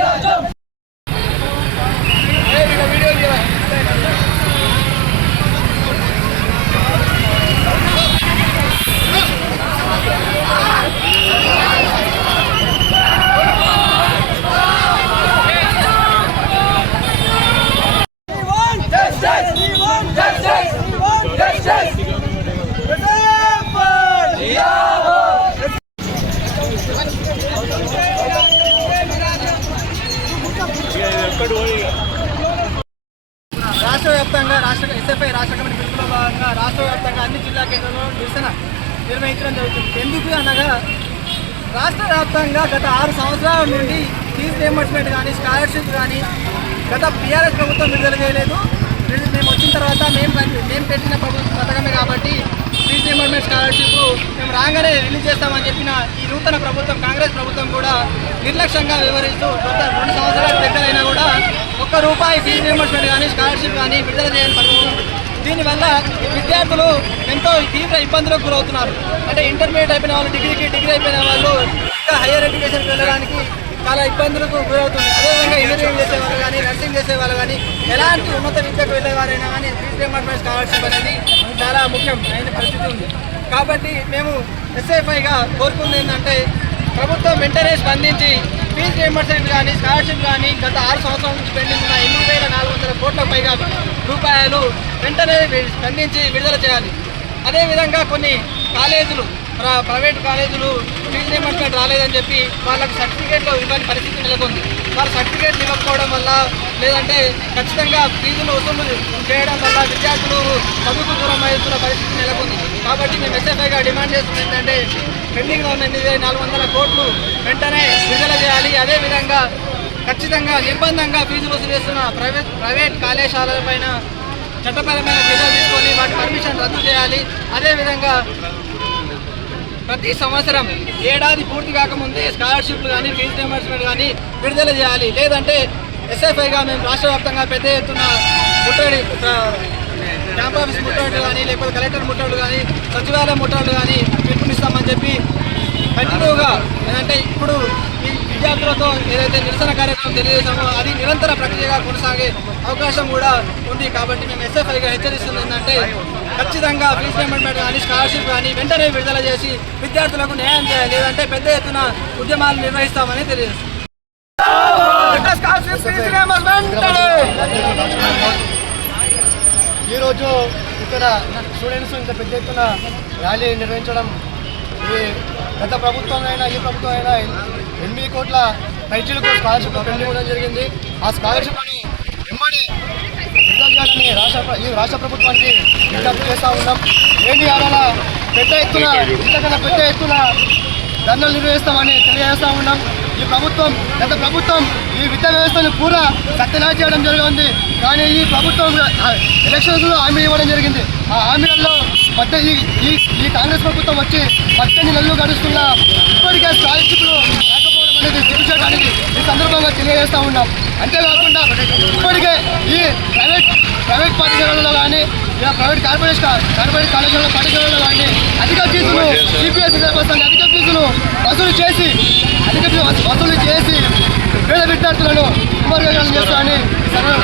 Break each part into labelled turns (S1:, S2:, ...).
S1: రాజ్యం
S2: రాష్ట్ర రాష్ట్ర కమిటీ పిలుపులో భాగంగా రాష్ట్ర వ్యాప్తంగా అన్ని జిల్లా కేంద్రంలో నిరసన నిర్వహించడం జరుగుతుంది. ఎందుకు అనగా రాష్ట్ర వ్యాప్తంగా గత ఆరు సంవత్సరాల నుండి ఫీజు రియంబర్స్మెంట్ కానీ స్కాలర్షిప్ కానీ గత బీఆర్ఎస్ ప్రభుత్వం విడుదల చేయలేదు. మేము వచ్చిన తర్వాత మేము మేము పెట్టిన ప్రభుత్వ పథకమే కాబట్టి ఫీజు రియంబర్స్మెంట్ స్కాలర్షిప్ మేము రాగానే రిలీజ్ చేస్తామని చెప్పిన ఈ నూతన ప్రభుత్వం కాంగ్రెస్ ప్రభుత్వం కూడా నిర్లక్ష్యంగా వివరిస్తూ గత రెండు సంవత్సరాల దగ్గరైనా కూడా ఒక్క రూపాయి ఫీజు రియంబర్స్మెంట్ కానీ స్కాలర్షిప్ కానీ విడుదల చేయని పరిస్థితి దీనివల్ల విద్యార్థులు ఎంతో తీవ్ర ఇబ్బందులకు గురవుతున్నారు. అంటే ఇంటర్మీడియట్ అయిపోయిన వాళ్ళు డిగ్రీకి డిగ్రీ అయిపోయిన వాళ్ళు ఇంకా హైయర్ ఎడ్యుకేషన్కి వెళ్ళడానికి చాలా ఇబ్బందులకు గురవుతుంది అదేవిధంగా ఇంజనీరింగ్ చేసే వాళ్ళు కానీ నర్సింగ్ చేసే వాళ్ళు కానీ ఎలాంటి ఉన్నత విద్యకు వెళ్ళేవారైనా కానీ ఫీజు రియంబర్స్మెంట్ స్కాలర్షిప్ అనేది చాలా ముఖ్యం అయిన పరిస్థితి ఉంది. కాబట్టి మేము ఎస్ఐఫైగా కోరుకుంది ఏంటంటే ప్రభుత్వం వెంటనే స్పందించి ఫీజు రియంబర్స్మెంట్ కానీ స్కాలర్షిప్ కానీ గత ఆరు సంవత్సరాల నుంచి పెండింగ్ ఉన్న ఎనిమిది వేల నాలుగు వందల కోట్ల పైగా రూపాయలు వెంటనే స్పందించి విడుదల చేయాలి. అదేవిధంగా కొన్ని కాలేజీలు ప్రైవేట్ కాలేజీలు ఫీజు రియంబర్స్మెంట్ రాలేదని చెప్పి వాళ్ళకి సర్టిఫికేట్లు ఇవ్వని పరిస్థితి నెలకొంది. వాళ్ళు సర్టిఫికేట్లు ఇవ్వకపోవడం వల్ల లేదంటే ఖచ్చితంగా ఫీజులు వసూలు చేయడం వల్ల విద్యార్థులు చదువుకు దూరం అవుతున్న పరిస్థితి నెలకొంది. కాబట్టి మేము ఎస్ఎఫ్ఐగా డిమాండ్ చేస్తుంది ఏంటంటే పెండింగ్లో ఉన్న ఎనిమిది నాలుగు వందల కోట్లు వెంటనే విడుదల చేయాలి. అదేవిధంగా ఖచ్చితంగా నిర్బంధంగా ఫీజులు వసూలు చేస్తున్న ప్రైవేట్ ప్రైవేట్ కళాశాలల పైన చట్టపరమైన చర్యలు తీసుకొని వాటి పర్మిషన్ రద్దు చేయాలి. అదేవిధంగా ప్రతి సంవత్సరం ఏడాది పూర్తి కాకముందే స్కాలర్షిప్లు కానీ ఫీజు రియంబర్స్మెంట్ కానీ విడుదల చేయాలి. లేదంటే ఎస్ఎఫ్ఐగా మేము రాష్ట్ర వ్యాప్తంగా పెద్ద ఎత్తున ముట్టడి క్యాంప్ ఆఫీస్ ముట్టడి కానీ లేకపోతే కలెక్టర్ ముట్టడులు కానీ సచివాలయ ముట్టడులు కానీ పిలుపునిస్తామని చెప్పి కంటిన్యూగా అంటే ఇప్పుడు ఈ విద్యార్థులతో ఏదైతే నిరసన కార్యక్రమం తెలియజేశామో అది నిరంతర ప్రక్రియగా కొనసాగే అవకాశం కూడా ఉంది. కాబట్టి మేము ఎస్ఎఫ్ఐగా హెచ్చరిస్తుంది ఏంటంటే ఖచ్చితంగా ఫీజు పేమెంట్ కానీ స్కాలర్షిప్ కానీ వెంటనే విడుదల చేసి విద్యార్థులకు న్యాయం చేయాలి. లేదంటే పెద్ద ఎత్తున ఉద్యమాలు నిర్వహిస్తామని తెలియజేస్తుంది.
S3: ఈరోజు ఇక్కడ స్టూడెంట్స్ ఇంత పెద్ద ఎత్తున ర్యాలీ నిర్వహించడం ఈ గత ప్రభుత్వం అయినా ఈ ప్రభుత్వం అయినా ఎనిమిది కోట్ల పైచీలకు స్కాలర్షిప్ పెండింగ్ కూడా జరిగింది. ఆ స్కాలర్షిప్ అని వెంబడి చేయాలని రాష్ట్ర ఈ రాష్ట్ర ప్రభుత్వానికి విజ్ఞప్తి చేస్తూ ఉన్నాం. ఏంటి అలా పెద్ద ఎత్తున ఇంతకన్నా పెద్ద ఎత్తున ధర్నాలు నిర్వహిస్తామని తెలియజేస్తా ఉన్నాం. ఈ ప్రభుత్వం గత ప్రభుత్వం ఈ విద్యా వ్యవస్థను పూరా సత్యనా చేయడం జరిగింది. కానీ ఈ ప్రభుత్వం ఎలక్షన్స్లో హామీ ఇవ్వడం జరిగింది. ఆ హామీలలో మధ్య ఈ ఈ కాంగ్రెస్ ప్రభుత్వం వచ్చి పద్దెనిమిది నెలలు గడుస్తున్న ఇప్పటికే స్కాలర్షిప్లు అనేది చూపించడానికి ఈ సందర్భంగా తెలియజేస్తూ ఉన్నాం. అంతేకాకుండా ఇప్పటికే ఈ ప్రైవేట్ ప్రైవేట్ పాఠశాలలో కానీ ఇలా ప్రైవేట్ కార్పొరేట్ కార్పొరేట్ కాలేజీలో పాఠశాలలో కానీ అధిక ఫీజులు సిపిఎస్సి సిలబస్ అధిక ఫీజులు వసూలు చేసి అధిక వసూలు చేసి పేద విద్యార్థులను కుమారుగాలను చేస్తామని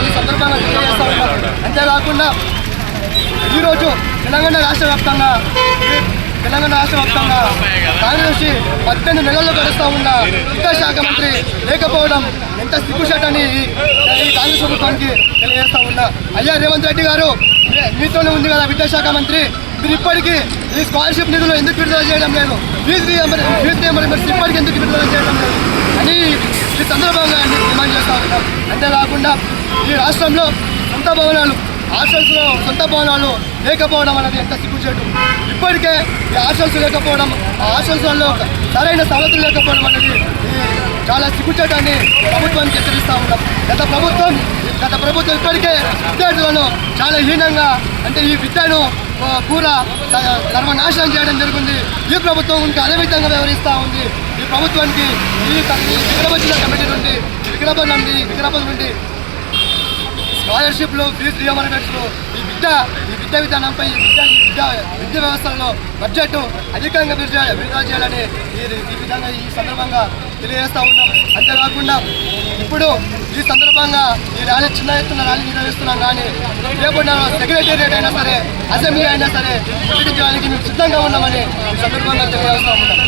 S3: ఈ సందర్భంగా తెలియజేస్తా ఉన్నాం. అంతేకాకుండా ఈరోజు తెలంగాణ రాష్ట్ర వ్యాప్తంగా తెలంగాణ రాష్ట్ర వ్యాప్తంగా కార్యదర్శి పద్దెనిమిది నెలల్లో గడుస్తూ ఉన్న విద్యాశాఖ మంత్రి లేకపోవడం ఎంత సిగ్గుచేటని ఈ ఈ కాంగ్రెస్ ప్రభుత్వానికి తెలియజేస్తా ఉన్నా. అయ్యా రేవంత్ రెడ్డి గారు మీతోనే ఉంది కదా విద్యాశాఖ మంత్రి. మీరు ఇప్పటికీ ఈ స్కాలర్షిప్ నిధులు ఎందుకు విడుదల చేయడం లేదు? ఫీజు ఫీజు రియంబర్స్మెంట్ ఇప్పటికీ ఎందుకు విడుదల చేయడం లేదు? అని ఈ సందర్భంగా నేను డిమాండ్ చేస్తా ఉన్నాం. అంతేకాకుండా ఈ రాష్ట్రంలో సొంత భవనాలు హాస్టల్స్లో సొంత భవనాలు లేకపోవడం అనేది ఎంత సిగ్గుచేటు. ఇప్పటికే ఈ హాస్టల్స్ లేకపోవడం ఆ హాస్టల్స్లో సరైన సవలతులు లేకపోవడం అనేది ఈ చాలా సిగ్గుచేటు అని ప్రభుత్వానికి హెచ్చరిస్తూ ఉన్నాం గత ప్రభుత్వం గత ప్రభుత్వం ఇప్పటికే విద్యార్థులను చాలా హీనంగా అంటే ఈ విద్యను పూరా సర్వనాశనం చేయడం జరిగింది. ఈ ప్రభుత్వం ఇంకా అదే విధంగా వ్యవహరిస్తూ ఉంది. ఈ ప్రభుత్వానికి ఈ ఈ విగ్రహ కమిటీ నుండి విక్రమ నుండి విక్రమ నుండి స్కాలర్షిప్లు ఫీజు రియంబర్స్మెంట్స్లు ఈ విద్య ఈ విద్య విధానంపై ఈ విద్య ఈ విద్యా విద్య వ్యవస్థలో బడ్జెట్ అధికంగా విడుదల విడుదల చేయాలని ఈ ఈ విధంగా ఈ సందర్భంగా తెలియజేస్తా ఉన్నాం. అంతేకాకుండా ఇప్పుడు ఈ సందర్భంగా ఈ ర్యాలీ చిన్న ఎత్తున ర్యాలీ నిర్వహిస్తున్నాం కానీ రేపు సెక్రటేరియట్ అయినా సరే అసెంబ్లీ అయినా సరే ముట్టడించడానికి మేము సిద్ధంగా ఉన్నామని ఈ సందర్భంగా తెలియజేస్తా ఉన్నాం.